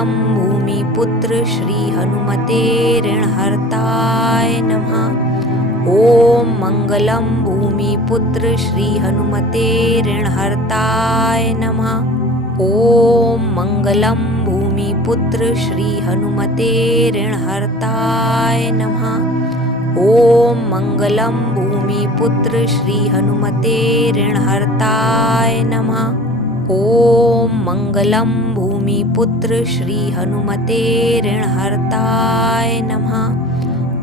मङ्गलं भूमिपुत्र श्री हनुमते ऋणहर्ताय नमः। ॐ मङ्गलं भूमिपुत्र श्री हनुमते ऋणहर्ताय नमः। ॐ मङ्गलं भूमिपुत्र श्री हनुमते ऋणहर्ताय नमः। ॐ मङ्गलं भूमिपुत्र श्री हनुमते ऋणहर्ताय नमः। ॐ मङ्गलं भूमिपुत्र श्री हनुमते ऋणहर्ताय नमः।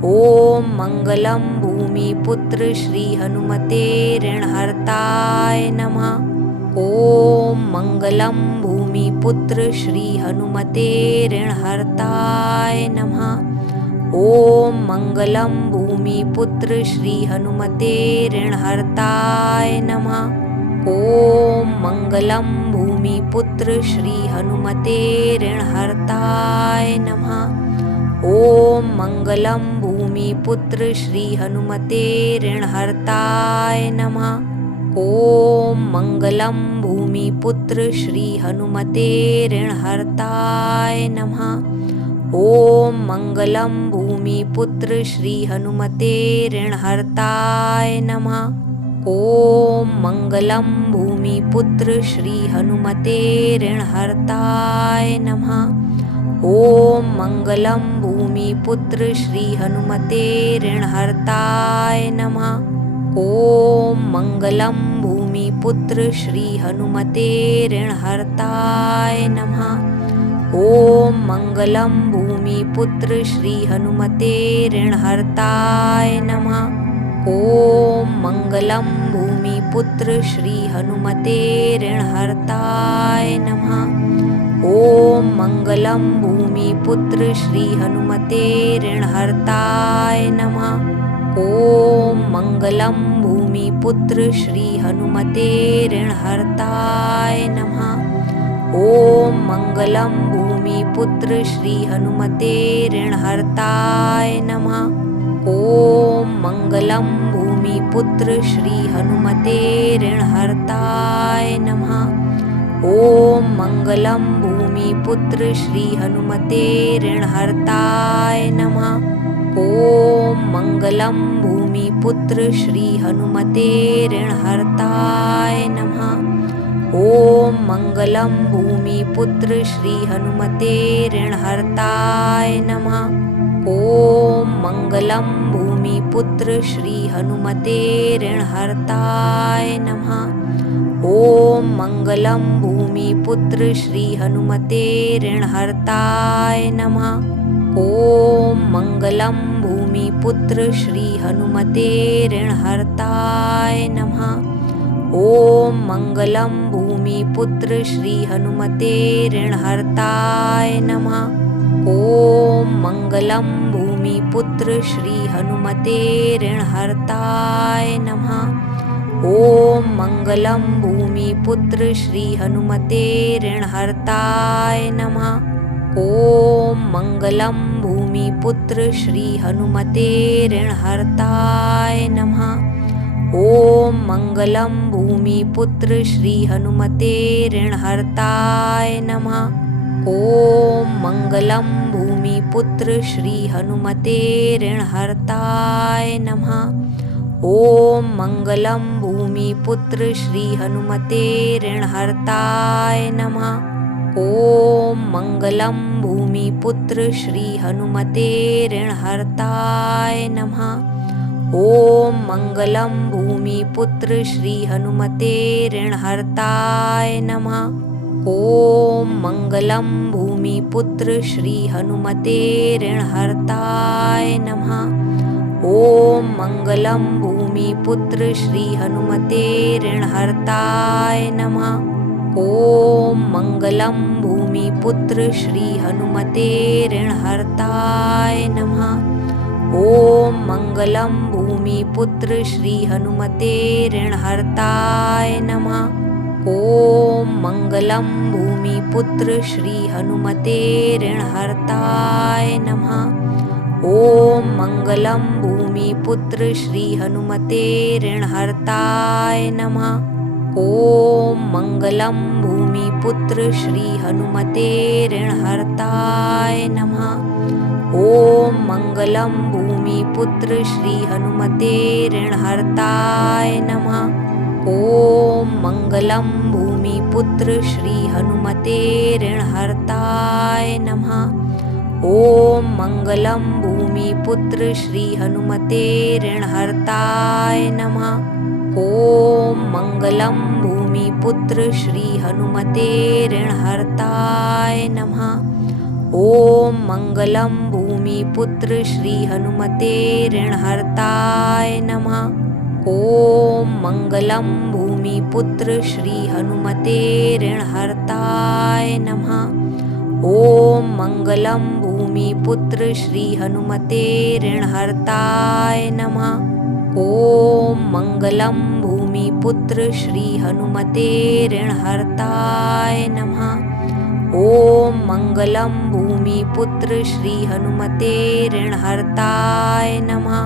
ॐ मङ्गलं भूमिपुत्र श्री हनुमते ऋणहर्ताय नमः। ॐ मङ्गलं भूमिपुत्र श्री हनुमते ऋणहर्ताय नमः। ॐ मङ्गलं भूमिपुत्र श्री हनुमते ऋणहर्ताय नमः। ॐ मङ्गलं भूमिपुत्र श्री हनुमते ऋणहर्ताय नमः। ॐ मङ्गलं भूमिपुत्र श्री हनुमते ऋणहर्ताय नमः। ॐ मङ्गलं भूमिपुत्र श्री हनुमते ऋणहर्ताय नमः। ॐ मङ्गलं भूमिपुत्र श्री हनुमते ऋणहर्ताय नमः। ॐ मङ्गलं भूमिपुत्र श्री हनुमते ऋणहर्ताय नमः। ॐ मङ्गलं भूमिपुत्र श्री हनुमते ऋणहर्ताय नमः। ॐ मङ्गलं भूमिपुत्र श्री हनुमते ऋणहर्ताय नमः। ॐ मङ्गलं भूमिपुत्र श्री हनुमते ऋणहर्ताय नमः। ॐ मङ्गलं भूमिपुत्र श्री हनुमते ऋणहर्ताय नमः। ॐ मङ्गलं भूमिपुत्र श्री हनुमते ऋणहर्ताय नमः। ॐ मङ्गलं भूमिपुत्र श्री हनुमते ऋणहर्ताय नमः। ॐ मङ्गलं भूमिपुत्र श्री हनुमते ऋणहर्ताय नमः। ॐ मङ्गलं भूमिपुत्र श्री हनुमते ऋणहर्ताय नमः। ॐ मङ्गलं भूमिपुत्र श्री हनुमते ऋणहर्ताय नमः। ॐ मङ्गलं भूमिपुत्र श्री हनुमते ऋणहर्ताय नमः। ॐ मङ्गलं भूमिपुत्र श्री हनुमते ऋणहर्ताय नमः। ॐ मङ्गलं भूमिपुत्र श्री हनुमते ऋणहर्ताय नमः। ॐ मङ्गलं भूमिपुत्र श्री हनुमते ऋणहर्ताय नमः। ॐ मङ्गलं भूमिपुत्र श्री हनुमते ऋणहर्ताय नमः। ॐ मङ्गलं भूमिपुत्र श्री हनुमते ऋणहर्ताय नमः। ॐ मङ्गलं भूमिपुत्र श्री हनुमते ऋणहर्ताय नमः। ॐ मङ्गलं भूमिपुत्र श्री हनुमते ऋणहर्ताय नमः। ॐ मङ्गलं भूमिपुत्र श्री हनुमते ऋणहर्ताय नमः। ॐ मङ्गलं भूमिपुत्र श्री हनुमते ऋणहर्ताय नमः। ॐ मङ्गलं भूमिपुत्र श्री हनुमते ऋणहर्ताय नमः। ॐ मङ्गलं भूमिपुत्र श्री हनुमते ऋणहर्ताय नमः। ॐ मङ्गलं भूमिपुत्र श्री हनुमते ऋणहर्ताय नमः। ॐ मङ्गलं भूमिपुत्र श्री हनुमते ऋणहर्ताय नमः। ॐ मङ्गलं भूमिपुत्र श्री हनुमते ऋणहर्ताय नमः। ॐ मङ्गलं भूमिपुत्र श्री हनुमते ऋणहर्ताय नमः। ॐ मङ्गलं भूमिपुत्र श्री हनुमते ऋणहर्ताय नमः। ॐ मङ्गलं भूमिपुत्र श्री हनुमते ऋणहर्ताय नमः। ॐ मङ्गलं भूमिपुत्र श्री हनुमते ऋणहर्ताय नमः। ॐ मङ्गलं भूमिपुत्र श्री हनुमते ऋणहर्ताय नमः। ॐ मङ्गलं भूमिपुत्र भूमिपुत्र श्री हनुमते ऋणहर्ताय नमः। ओम मंगलम भूमिपुत्र श्री हनुमते ऋणहर्ताय नमः। ओम मंगलम भूमिपुत्र श्री हनुमते ऋणहर्ताय नमः। ओम मंगलम भूमिपुत्र श्री हनुमते ऋणहर्ताय नमः। ओम मंगलम भूमिपुत्र श्री हनुमते ऋणहर्ताय नमः। ओम मंगलम भूमिपुत्र श्री हनुमते ऋणहर्ताय नमः। ओम मंगलम भूमिपुत्र श्री हनुमते ऋणहर्ताय नमः। ओम मंगलम भूमिपुत्र श्री हनुमते ऋणहर्ताय नमः। ओम मंगलम भूमिपुत्र श्री हनुमते ऋणहर्ताय नमः। ओम मंगलम भूमिपुत्र श्री हनुमते ऋणहर्ताय नमः।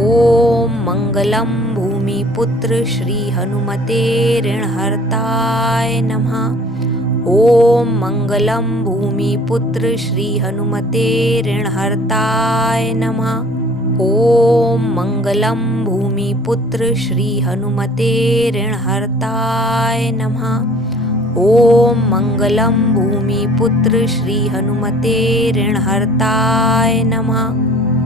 ओम मंगलम भूमिपुत्र श्री हनुमते ऋणहर्ताय नमः। ओम मंगलम भूमिपुत्र श्री हनुमते ऋणहर्ताय नमः। ओम मंगलम भूमिपुत्र श्री हनुमते ऋणहर्ताय नमः। ओम मंगलम भूमिपुत्र श्री हनुमते ऋणहर्ताय नमः।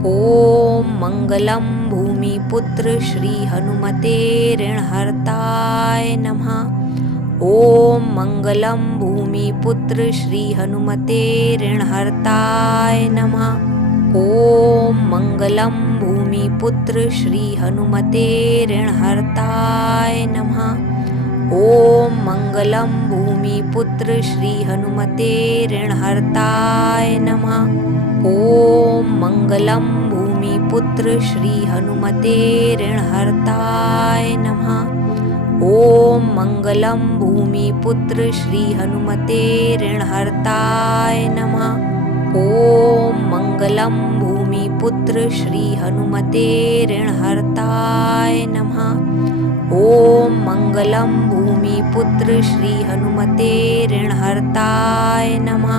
ओम मंगलम भूमिपुत्र श्री हनुमते ऋणहर्ताय नमः। ओम मंगलम भूमिपुत्र श्री हनुमते ऋणहर्ताय नमः। ओम मंगलम भूमिपुत्र श्री हनुमते ऋणहर्ताय नमः। ओम मंगलम भूमिपुत्र श्री हनुमते ऋणहर्ताय नमः। ओम मंगलम भूमिपुत्र श्री हनुमते ऋणहर्ताय नमः। ओम मंगलम भूमिपुत्र श्री हनुमते ऋणहर्ताय नमः। ओम मंगलम भूमिपुत्र श्री हनुमते ऋणहर्ताय नमः। ओम मंगलम भूमिपुत्र श्री हनुमते ऋणहर्ताय नमः।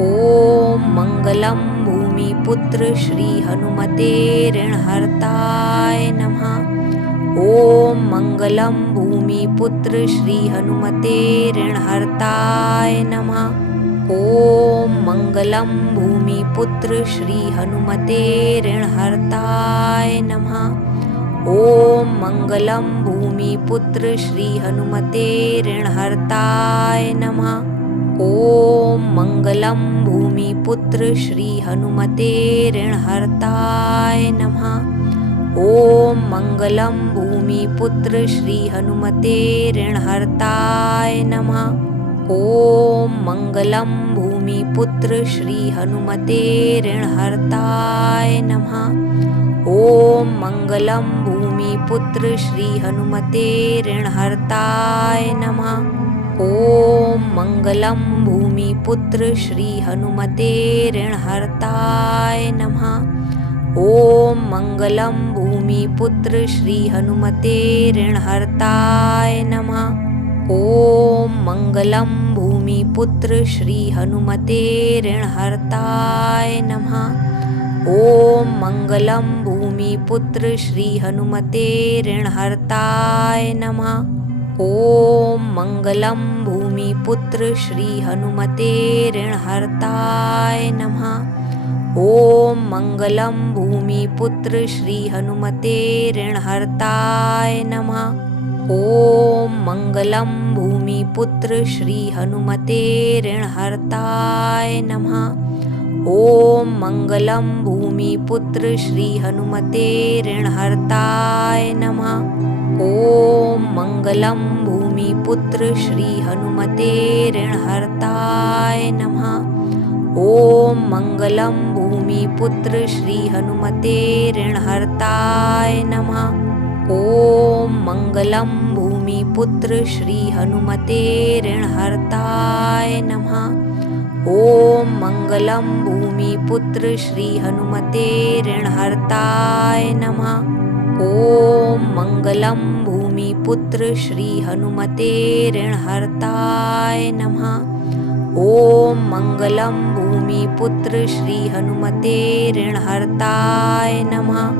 ओम मंगलम भूमिपुत्र श्री हनुमते ऋणहर्ताय नमः। ओम मंगलम भूमिपुत्र श्री हनुमते ऋणहर्ताय नमः। ओम मंगलम भूमिपुत्र श्री हनुमते ऋणहर्ताय नमः। ओम मंगलम भूमिपुत्र श्री हनुमते ऋणहर्ताय नमः। ओम मंगलम भूमिपुत्र श्री हनुमते ऋणहर्ताय नमः। ओम मंगलम भूमिपुत्र श्री हनुमते ऋणहर्ताय नमः। ओम मंगलम भूमिपुत्र श्री हनुमते ऋणहर्ताय नमः। ओम मंगलम भूमिपुत्र श्री हनुमते ऋणहर्ताय नमः। ओम मंगलम भूमिपुत्र श्री हनुमते ऋणहर्ताय नमः। ओम मंगलम भूमिपुत्र श्री हनुमते ऋणहर्ताय नमः। ओम मंगलम भूमिपुत्र श्री हनुमते ऋणहर्ताय नमः। ओम मंगलम भूमिपुत्र श्री हनुमते ऋणहर्ताय नमः। ओम मंगलम भूमिपुत्र श्री हनुमते ऋणहर्ताय नमः। ओम मंगलम भूमिपुत्र श्री हनुमते ऋणहर्ताय नमः। ओम मंगलम भूमिपुत्र श्री हनुमते ऋणहर्ताय नमः। ओम मंगलम भूमिपुत्र श्री हनुमते ऋणहर्ताय नमः। ओम मंगलम भूमिपुत्र श्री हनुमते ऋणहर्ताय नमः। ओम मंगलम भूमिपुत्र श्री हनुमते ऋणहर्ताय नमः। ओम मंगलम भूमिपुत्र श्री हनुमते ऋणहर्ताय नमः। ओम मंगलम भूमिपुत्र श्री हनुमते ऋणहर्ताय नमः। ओम मंगलम भूमि भूमिपुत्र श्री हनुमते ऋणहर्ताय नमः। ओम मंगलम भूमिपुत्र श्री हनुमते ऋणहर्ताय नमः।